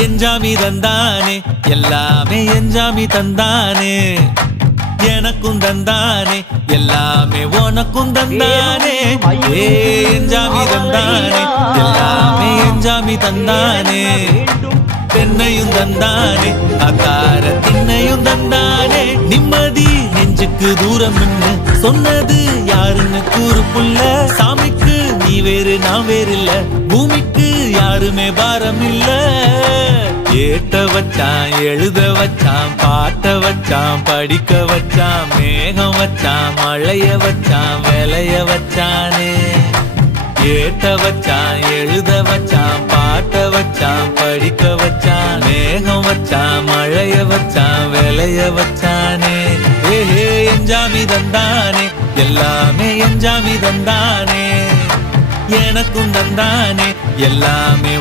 எஞ்சாமி தந்தானே எல்லாமே எஞ்சாமி தந்தானே எனக்கும் தந்தானே எல்லாமே உனக்கும் தந்தானே எஞ்சாமி தந்தானே எல்லாமே எஞ்சாமி தந்தானே தென்னையும் தந்தானே அக்கார திண்ணையும் தந்தானே நிம்மதி நெஞ்சுக்கு தூரம் என்ன சொன்னது யாருன்னு கூறு புள்ள சாமிக்கு நீ வேறு நான் வேறு இல்ல பூமிக்கு யாருமே பாரம் இல்ல ஏட்ட வச்சான் எழுத வச்சான் பாட்ட வச்சான் படிக்க வச்சான் மேகம் வச்சான் மழைய வச்சான் விளைய வச்சானே ஏட்ட வச்சான் எழுத வச்சான் பாட்ட வச்சான் படிக்க வச்சான் மேகம் வச்சான் மழைய வச்சான் விளைய வச்சானே ஏஹே எஞ்சாமி தந்தானே எல்லாமே எஞ்சாமி தந்தானே எனக்கும் தந்தானே எல்லாமே